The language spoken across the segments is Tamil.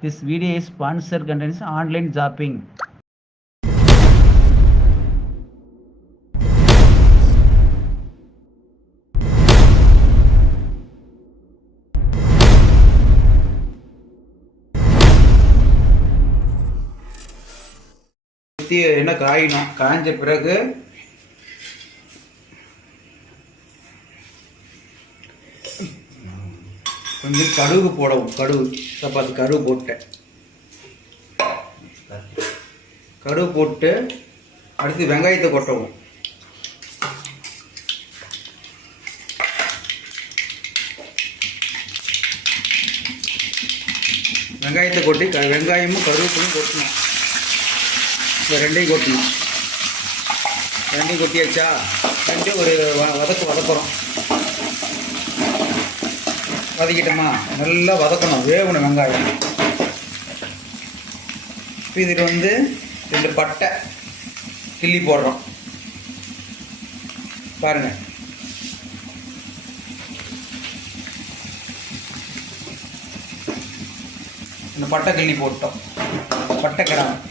This video is sponsored contains online shopping. என்ன காயணும், காய்ஞ்ச பிறகு கொஞ்சம் கடுகு போடவும். கடுகு போட்டேன். கடுகு போட்டு அடுத்து வெங்காயத்தை கொட்டவும். வெங்காயத்தை கொட்டி வெங்காயமும் கருவேப்பிலையும் கொட்டணும். இந்த ரெண்டையும் கொட்டணும். ரெண்டையும் கொட்டியாச்சா, ரெண்டும் ஒரு வதக்குறோம். வதக்கிட்டோமா, நல்லா வதக்கணும், வேகணும் வெங்காயம். இப்போ இதில் 2 பட்டை கிள்ளி போடுறோம். பாருங்கள், இந்த பட்டை கிள்ளி போட்டோம். பட்டை கிராமம்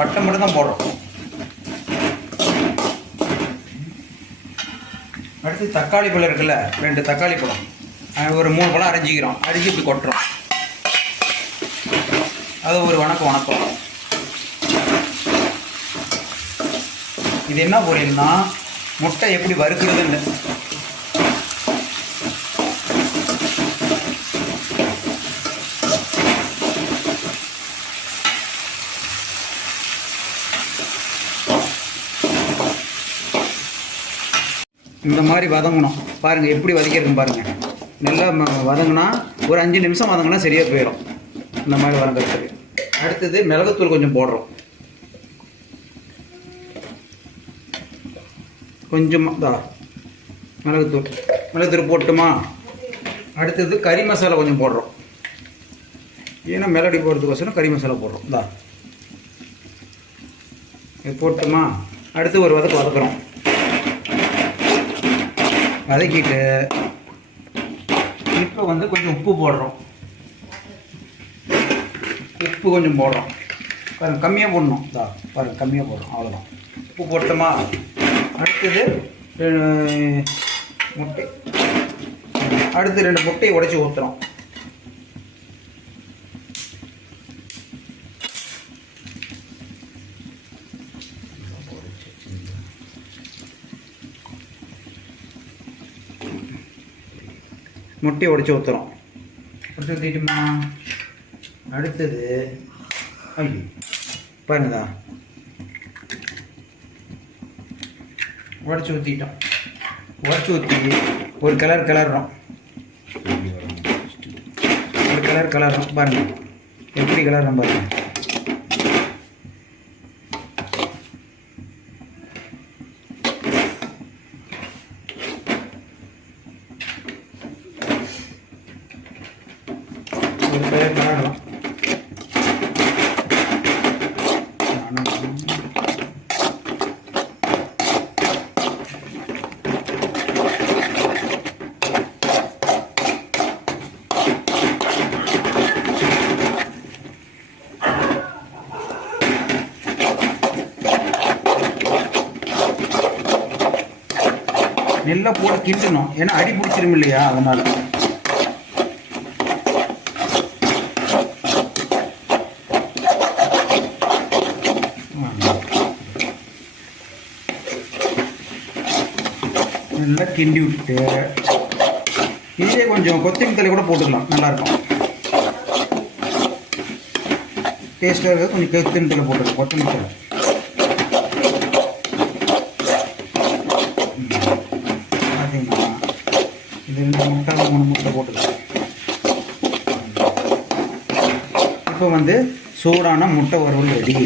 பட்டை மட்டும் தான் போடுறோம். அடுத்து தக்காளி பழம் இருக்குல்ல, 2 தக்காளி பழம், ஒரு 3 பழம் அரைஞ்சிக்கிறோம். அரைச்சி இப்படி கொட்டுறோம். அது ஒரு வணக்கம். இது என்ன பொரியல்னா, முட்டை எப்படி வறுக்கிறதுன்னு. இந்த மாதிரி வதங்கணும். பாருங்கள் எப்படி வதக்கிருக்குன்னு பாருங்கள். நல்லா வதங்கினா ஒரு 5 நிமிஷம் வதங்கினா சரியாக போயிடும். இந்த மாதிரி வதங்கிறதுக்கு. அடுத்தது மிளகுத்தூள் கொஞ்சம் போடுறோம். கொஞ்சமாக மிளகுத்தூள் போட்டுமா. அடுத்தது கறி மசாலா கொஞ்சம் போடுறோம். ஏன்னா மெலடி போடுறதுக்கோசரம் கறி மசாலா போடுறோம். இது போட்டுமா. அடுத்து ஒரு வதக்குறோம். வதக்கிட்டு இப்போ கொஞ்சம் உப்பு போடுறோம். உப்பு கொஞ்சம் போடுறோம். பாருங்கள், கம்மியாக போடணும். பாருங்கள், கம்மியாக போடுறோம். அவ்வளோதான். உப்பு போட்டோமா. அடுத்தது முட்டை. அடுத்து 2 முட்டையை உடைச்சி ஊற்றுறோம். முட்டையை உடைச்சி ஊற்றுறோம். உடச்சி ஊற்றிட்டுமா. அடுத்தது பாருங்கதா, உடச்சி ஊற்றிட்டோம். உடச்சி ஊற்றி ஒரு கிளறுறோம். பாருங்கள் எப்படி கிளறுறோம் பாருங்கள். ஒரு பேர் காணும். நெல்லை போட்டு கிண்டணும். ஏன்னா அடி பிடிச்சிரும் இல்லையா, அதனால. நல்லா கிண்டி விட்டு இதே கொஞ்சம் கொத்தமல்லி தழை கூட போட்டுக்கலாம், நல்லாயிருக்கும். டேஸ்ட்டாக இருக்கிறது கொஞ்சம் கொத்தமல்லி தழை போட்டுக்கலாம். கொத்தமல்லி தழை பார்த்தீங்கன்னா இது 2 முட்டை 3 முட்டை போட்டுக்கலாம். இப்போ சூடான முட்டை வறுவல் ரெடி.